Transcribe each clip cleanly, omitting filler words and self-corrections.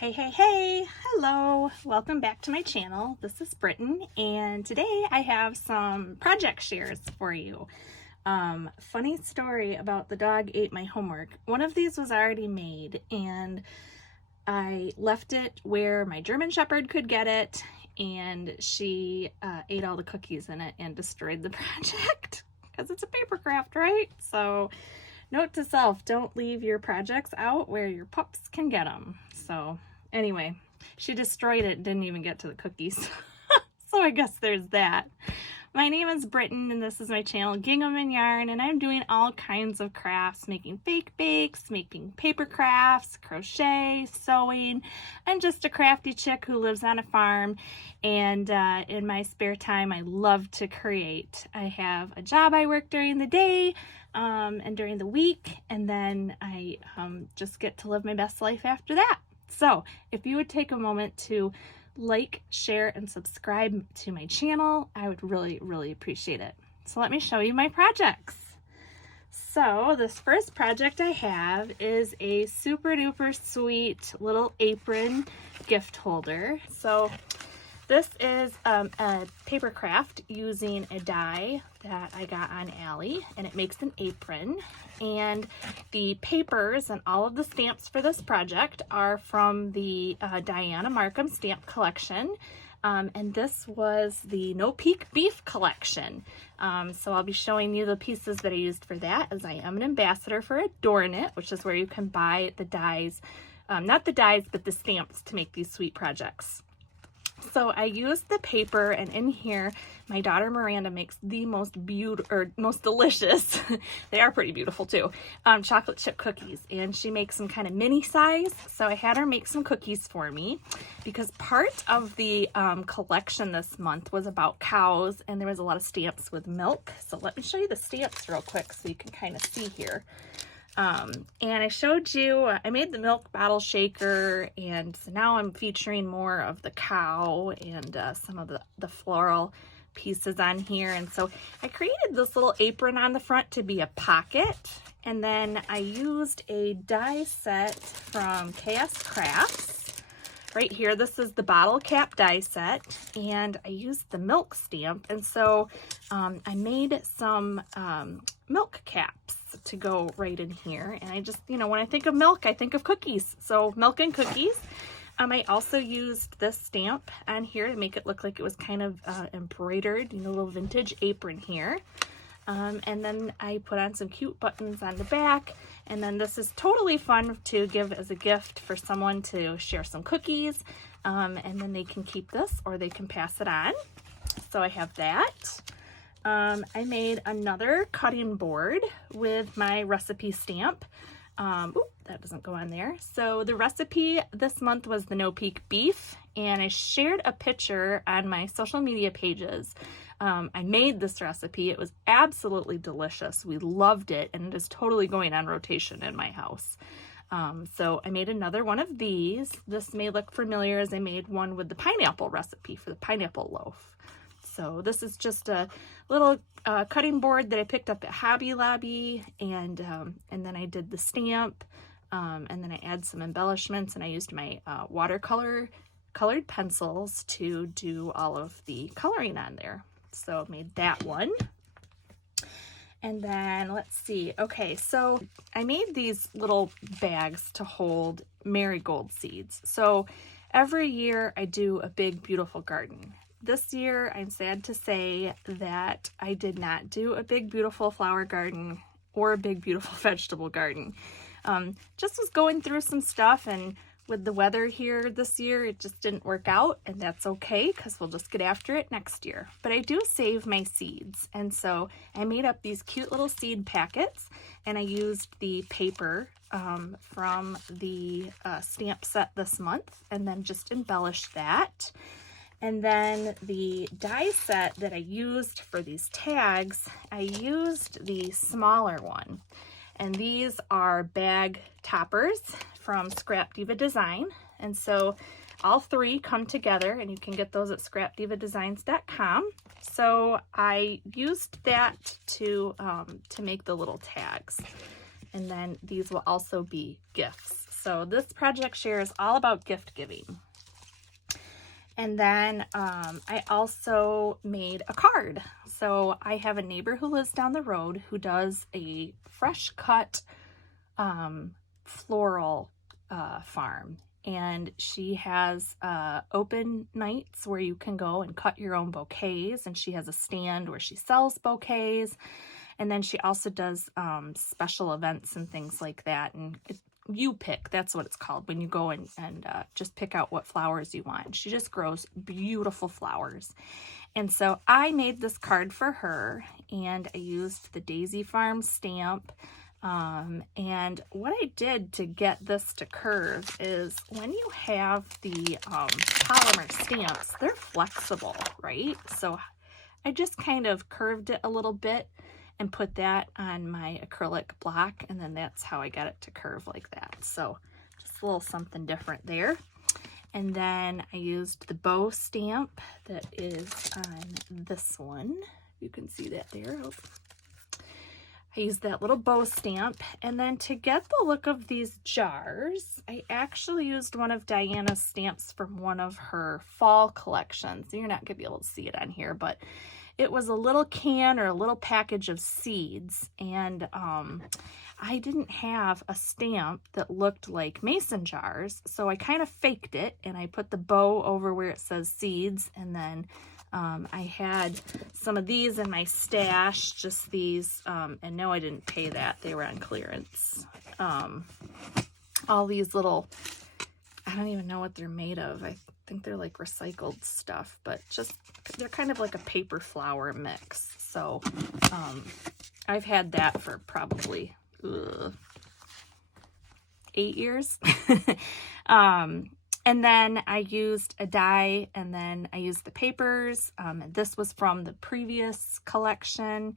Hey, hello, welcome back to my channel. This is Britton, and today I have some project shares for you. Funny story about the dog ate my homework. One of these was already made, and I left it where my German Shepherd could get it, and she ate all the cookies in it and destroyed the project, because it's a paper craft, right? So note to self, don't leave your projects out where your pups can get them. So anyway, she destroyed it, didn't even get to the cookies. So I guess there's that. My name is Britton, and this is my channel, Gingham and Yarn, and I'm doing all kinds of crafts, making fake bakes, making paper crafts, crochet, sewing. I'm just a crafty chick who lives on a farm, and in my spare time, I love to create. I have a job I work during the day and during the week, and then I just get to live my best life after that. So if you would take a moment to like, share, and subscribe to my channel, I would really appreciate it. So let me show you my projects. So this first project I have is a super duper sweet little apron gift holder. So this is a paper craft using a die that I got on Ally, and it makes an apron. And the papers and all of the stamps for this project are from the Dianna Marcum stamp collection. And this was the No Peak Beef collection. So I'll be showing you the pieces that I used for that, as I am an ambassador for Adornit, which is where you can buy the dies, not the dies, but the stamps to make these sweet projects. So I used the paper, and in here, my daughter Miranda makes the most delicious, they are pretty beautiful too, chocolate chip cookies, and she makes them kind of mini size. So I had her make some cookies for me, because part of the collection this month was about cows, and there was a lot of stamps with milk. So let me show you the stamps real quick so you can kind of see here. And I showed you, I made the milk bottle shaker, and so now I'm featuring more of the cow and some of the floral pieces on here. And so I created this little apron on the front to be a pocket, and then I used a die set from Chaos Crafts. Right here, this is the bottle cap die set, and I used the milk stamp, and so I made some milk caps to go right in here. And I just, when I think of milk, I think of cookies, so milk and cookies. I also used this stamp on here to make it look like it was kind of embroidered, a little vintage apron here. And then I put on some cute buttons on the back. And then this is totally fun to give as a gift for someone to share some cookies. And then they can keep this, or they can pass it on. So I have that. I made another cutting board with my recipe stamp. That doesn't go on there. So the recipe this month was the No Peak Beef, and I shared a picture on my social media pages. I made this recipe. It was absolutely delicious. We loved it, and it is totally going on rotation in my house. So I made another one of these. This may look familiar, as I made one with the pineapple recipe for the pineapple loaf. So this is just a little cutting board that I picked up at Hobby Lobby, and then I did the stamp, and then I add some embellishments, and I used my watercolor colored pencils to do all of the coloring on there. So I made that one. And then let's see. Okay, so I made these little bags to hold marigold seeds. So every year I do a big, beautiful garden. This year, I'm sad to say that I did not do a big, beautiful flower garden or a big, beautiful vegetable garden. Just was going through some stuff, and with the weather here this year, it just didn't work out, and that's okay, because we'll just get after it next year. But I do save my seeds, and so I made up these cute little seed packets, and I used the paper from the stamp set this month, and then just embellished that. And then the die set that I used for these tags, I used the smaller one. And these are bag toppers from Scrap Diva Design. And so all three come together, and you can get those at scrapdivadesigns.com. So I used that to make the little tags. And then these will also be gifts. So this project share is all about gift giving. And then I also made a card. So I have a neighbor who lives down the road who does a fresh cut floral farm. And she has open nights where you can go and cut your own bouquets. And she has a stand where she sells bouquets. And then she also does special events and things like that. And you pick, that's what it's called, when you go and just pick out what flowers you want. She just grows beautiful flowers. And so I made this card for her, and I used the Daisy Farm stamp. And what I did to get this to curve is when you have the polymer stamps, they're flexible, right? So I just kind of curved it a little bit and put that on my acrylic block, and then that's how I got it to curve like that. So just a little something different there. And then I used the bow stamp that is on this one. You can see that there. I used that little bow stamp. And then to get the look of these jars, I actually used one of Dianna's stamps from one of her fall collections. You're not going to be able to see it on here, but it was a little can or a little package of seeds. And I didn't have a stamp that looked like mason jars, so I kind of faked it, and I put the bow over where it says seeds. And then I had some of these in my stash, just these, and no, I didn't pay that. They were on clearance. All these little, I don't even know what they're made of. I think they're like recycled stuff, but just, they're kind of like a paper flower mix. So I've had that for probably 8 years. And then I used a die, and then I used the papers. This was from the previous collection.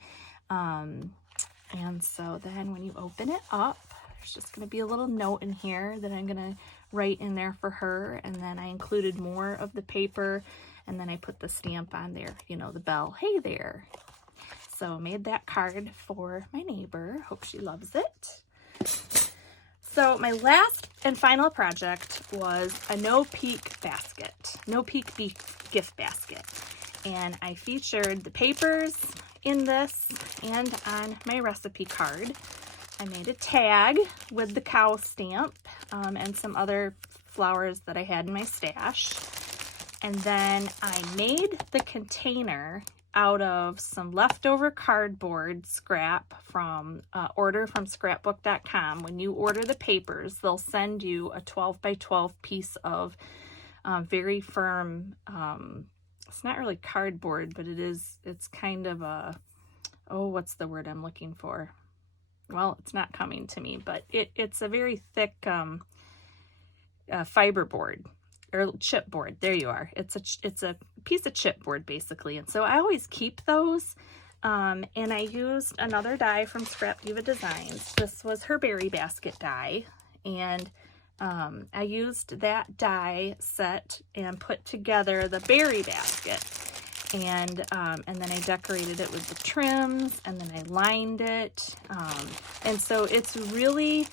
And so then when you open it up, there's just going to be a little note in here that I'm going to write in there for her. And then I included more of the paper, and then I put the stamp on there, you know, the bell, hey there. So I made that card for my neighbor. Hope she loves it. So my last and final project was a no-peek basket, no-peek gift basket. And I featured the papers in this and on my recipe card. I made a tag with the cow stamp and some other flowers that I had in my stash. And then I made the container out of some leftover cardboard scrap from order from scrapbook.com. When you order the papers, they'll send you a 12 by 12 piece of very firm, it's not really cardboard, but it's kind of a, oh, what's the word I'm looking for? Well, it's not coming to me, but it's a very thick fiberboard or chipboard. There you are. It's a piece of chipboard basically. And so I always keep those. And I used another die from Scrap Diva Designs. This was her berry basket die. And I used that die set and put together the berry basket. And then I decorated it with the trims, and then I lined it. And so it's really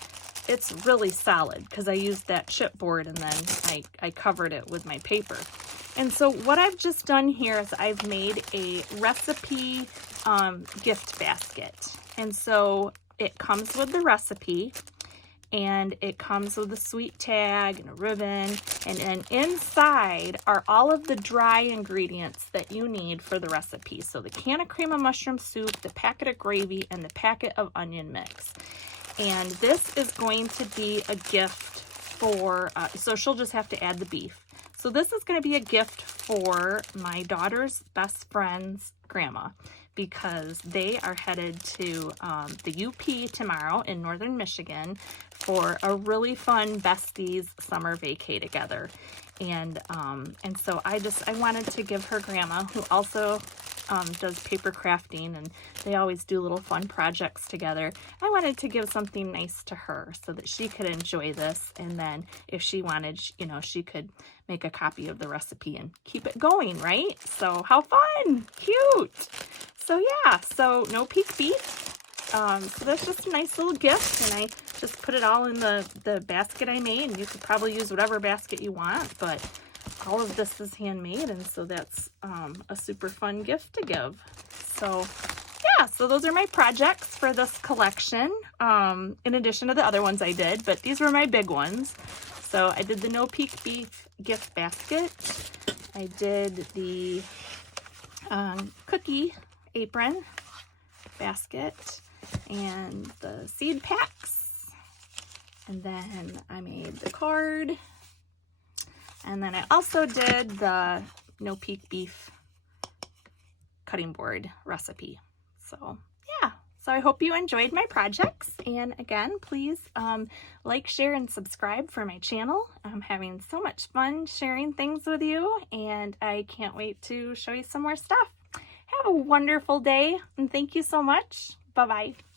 solid because I used that chipboard, and then I covered it with my paper. And so what I've just done here is I've made a recipe gift basket. And so it comes with the recipe, and it comes with a sweet tag and a ribbon, and then inside are all of the dry ingredients that you need for the recipe. So the can of cream of mushroom soup, the packet of gravy, and the packet of onion mix. And this is going to be a gift for, so she'll just have to add the beef. So this is going to be a gift for my daughter's best friend's grandma, because they are headed to the UP tomorrow in northern Michigan for a really fun besties summer vacay together. And so I wanted to give her grandma, who also does paper crafting, and they always do little fun projects together. I wanted to give something nice to her so that she could enjoy this, and then if she wanted, you know, she could make a copy of the recipe and keep it going, right? So how fun! Cute! So yeah, so no peek beef. So that's just a nice little gift, and I just put it all in the basket I made, and you could probably use whatever basket you want, but all of this is handmade, and so that's a super fun gift to give. So yeah, so those are my projects for this collection, in addition to the other ones I did, but these were my big ones. So I did the No Peak Beef gift basket. I did the cookie apron basket and the seed packs. And then I made the card. And then I also did the No Peak Beef cutting board recipe. So yeah, so I hope you enjoyed my projects, and again, please like, share, and subscribe for my channel. I'm having so much fun sharing things with you, and I can't wait to show you some more stuff. Have a wonderful day, and thank you so much. Bye-bye.